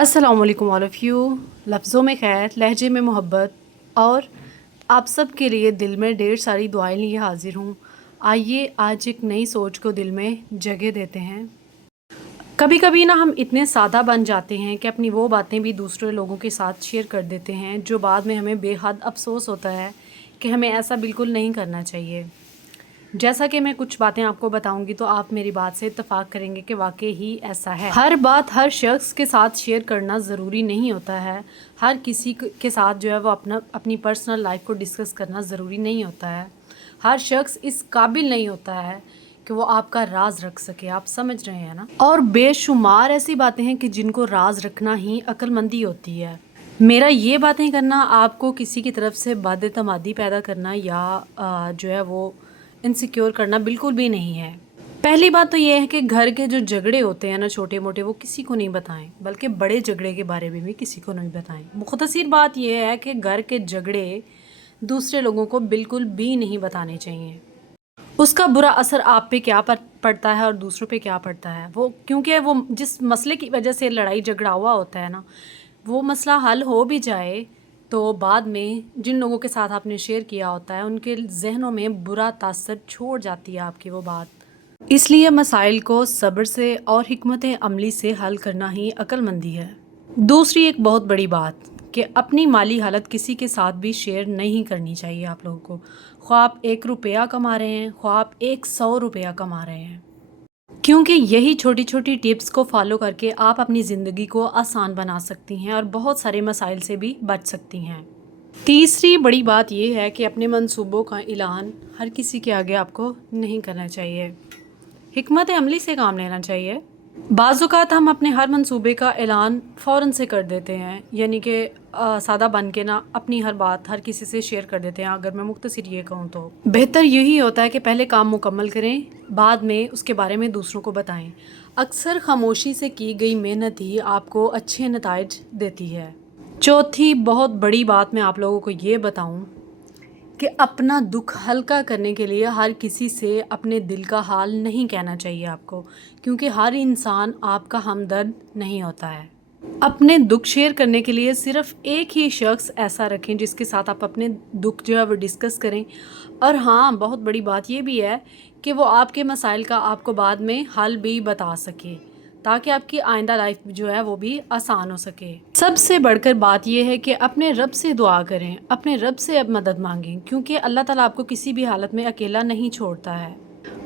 अस्सलाम वालेकुम all of you. लफ्ज़ों में खैर, लहजे में मोहब्बत और आप सब के लिए दिल में ढेर सारी दुआएं लिए हाज़िर हूँ। आइए आज एक नई सोच को दिल में जगह देते हैं। कभी कभी ना हम इतने सादा बन जाते हैं कि अपनी वो बातें भी दूसरे लोगों के साथ शेयर कर देते हैं जो बाद में हमें बेहद अफ़सोस होता है कि हमें ऐसा बिल्कुल नहीं करना चाहिए। जैसा कि मैं कुछ बातें आपको बताऊंगी तो आप मेरी बात से इत्तेफाक करेंगे कि वाकई ही ऐसा है। हर बात हर शख्स के साथ शेयर करना ज़रूरी नहीं होता है। हर किसी के साथ जो है वो अपनी पर्सनल लाइफ को डिस्कस करना ज़रूरी नहीं होता है। हर शख्स इस काबिल नहीं होता है कि वो आपका राज रख सके। आप समझ रहे हैं ना। और बेशुमार ऐसी बातें हैं कि जिनको राज रखना ही अक्लमंदी होती है। मेरा ये बातें करना आपको किसी की तरफ से बद-एतमादी पैदा करना या जो है वो इनसिक्योर करना बिल्कुल भी नहीं है। पहली बात तो ये है कि घर के जो झगड़े होते हैं ना छोटे मोटे, वो किसी को नहीं बताएं, बल्कि बड़े झगड़े के बारे में भी किसी को नहीं बताएं। मुख्तसर बात यह है कि घर के झगड़े दूसरे लोगों को बिल्कुल भी नहीं बताने चाहिए। उसका बुरा असर आप पे क्या पड़ता है और दूसरों पे क्या पड़ता है, वो क्योंकि वो जिस मसले की वजह से लड़ाई झगड़ा हुआ होता है ना, वो मसला हल हो भी जाए तो बाद में जिन लोगों के साथ आपने शेयर किया होता है उनके जहनों में बुरा तासर छोड़ जाती है आपकी वो बात। इसलिए मसाइल को सब्र से और हिकमत अमली से हल करना ही अक्लमंदी है। दूसरी एक बहुत बड़ी बात कि अपनी माली हालत किसी के साथ भी शेयर नहीं करनी चाहिए आप लोगों को। ख्वाह आप 1 रुपया कमा रहे हैं, ख्वाह आप 100 रुपया कमा रहे हैं, क्योंकि यही छोटी छोटी टिप्स को फॉलो करके आप अपनी ज़िंदगी को आसान बना सकती हैं और बहुत सारे मसाइल से भी बच सकती हैं। तीसरी बड़ी बात यह है कि अपने मंसूबों का ऐलान हर किसी के आगे आपको नहीं करना चाहिए। हिकमत अमली से काम लेना चाहिए। बाज़-औक़ात हम अपने हर मंसूबे का ऐलान फ़ौरन से कर देते हैं, यानी कि सादा बन के ना अपनी हर बात हर किसी से शेयर कर देते हैं। अगर मैं मुख्तसर ये कहूँ तो बेहतर यही होता है कि पहले काम मुकम्मल करें, बाद में उसके बारे में दूसरों को बताएं। अक्सर खामोशी से की गई मेहनत ही आपको अच्छे नताइज देती है। चौथी बहुत बड़ी बात मैं आप लोगों को ये बताऊँ कि अपना दुख हल्का करने के लिए हर किसी से अपने दिल का हाल नहीं कहना चाहिए आपको, क्योंकि हर इंसान आपका हमदर्द नहीं होता है। अपने दुख शेयर करने के लिए सिर्फ एक ही शख्स ऐसा रखें जिसके साथ आप अपने दुख जो है वो डिस्कस करें। और हाँ, बहुत बड़ी बात ये भी है कि वो आपके मसाइल का आपको बाद में हल भी बता सके, ताकि आपकी आइंदा लाइफ जो है वो भी आसान हो सके। सबसे बढ़कर बात यह है कि अपने रब से दुआ करें, अपने रब से अब मदद मांगें, क्योंकि अल्लाह ताला आपको किसी भी हालत में अकेला नहीं छोड़ता है।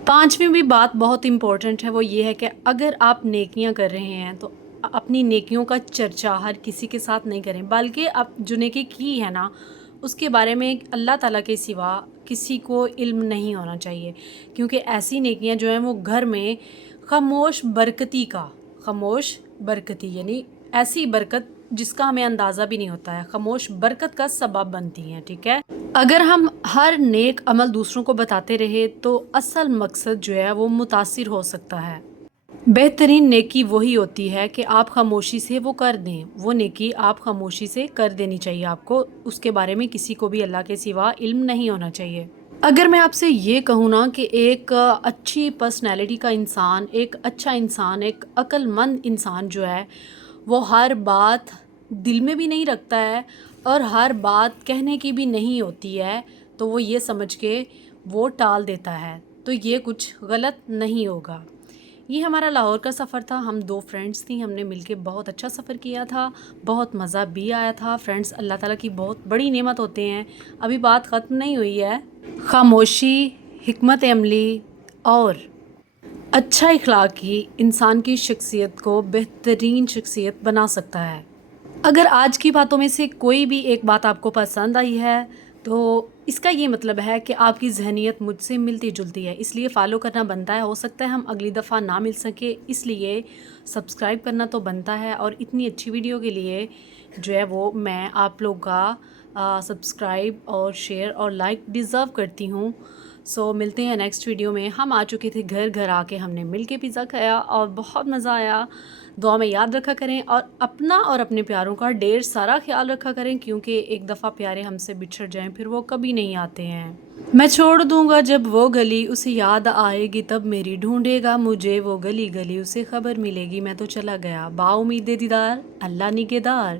पांचवी भी बात बहुत इम्पोर्टेंट है, वो ये है कि अगर आप नेकियां कर रहे हैं तो अपनी नेकियों का चर्चा हर किसी के साथ नहीं करें, बल्कि आप जो नेकी की है ना उसके बारे में अल्लाह ताला के सिवा किसी को इल्म नहीं होना चाहिए, क्योंकि ऐसी नेकियां जो हैं वो घर में खामोश बरकती यानी ऐसी बरकत जिसका हमें अंदाज़ा भी नहीं होता है, खामोश बरकत का सबब बनती हैं। ठीक है, अगर हम हर नेक अमल दूसरों को बताते रहे तो असल मकसद जो है वो मुतासिर हो सकता है। बेहतरीन नेकी वही होती है कि आप खामोशी से वो कर दें, वो नेकी आप खामोशी से कर देनी चाहिए आपको, उसके बारे में किसी को भी अल्लाह के सिवा इल्म नहीं होना चाहिए। अगर मैं आपसे ये कहूँ ना कि एक अच्छी पर्सनैलिटी का इंसान, एक अच्छा इंसान, एक अक्लमंद इंसान जो है वो हर बात दिल में भी नहीं रखता है और हर बात कहने की भी नहीं होती है, तो वो ये समझ के वो टाल देता है, तो ये कुछ गलत नहीं होगा। ये हमारा लाहौर का सफ़र था। हम 2 फ्रेंड्स थी, हमने मिलके बहुत अच्छा सफ़र किया था, बहुत मज़ा भी आया था। फ्रेंड्स अल्लाह ताला की बहुत बड़ी नेमत होते हैं। अभी बात ख़त्म नहीं हुई है। खामोशी, हिकमत अमली और अच्छा इखलाकी इंसान की शख्सियत को बेहतरीन शख्सियत बना सकता है। अगर आज की बातों में से कोई भी एक बात आपको पसंद आई है तो इसका ये मतलब है कि आपकी जहनीत मुझसे मिलती जुलती है, इसलिए फ़ॉलो करना बनता है। हो सकता है हम अगली दफ़ा ना मिल सके, इसलिए सब्सक्राइब करना तो बनता है। और इतनी अच्छी वीडियो के लिए जो है वो मैं आप लोग का सब्सक्राइब और शेयर और लाइक डिज़र्व करती हूँ। सो मिलते हैं नेक्स्ट वीडियो में। हम आ चुके थे घर घर आके, हमने मिल के पिज़्ज़ा खाया और बहुत मज़ा आया। दुआ में याद रखा करें और अपना और अपने प्यारों का ढेर सारा ख्याल रखा करें, क्योंकि एक दफ़ा प्यारे हमसे बिछड़ जाएं फिर वो कभी नहीं आते हैं। میں چھوڑ دوں گا جب وہ گلی، اسے یاد آئے گی تب میری، ڈھونڈے گا مجھے وہ گلی گلی، اسے خبر ملے گی میں تو چلا گیا، با امید دیدار اللہ نگہدار۔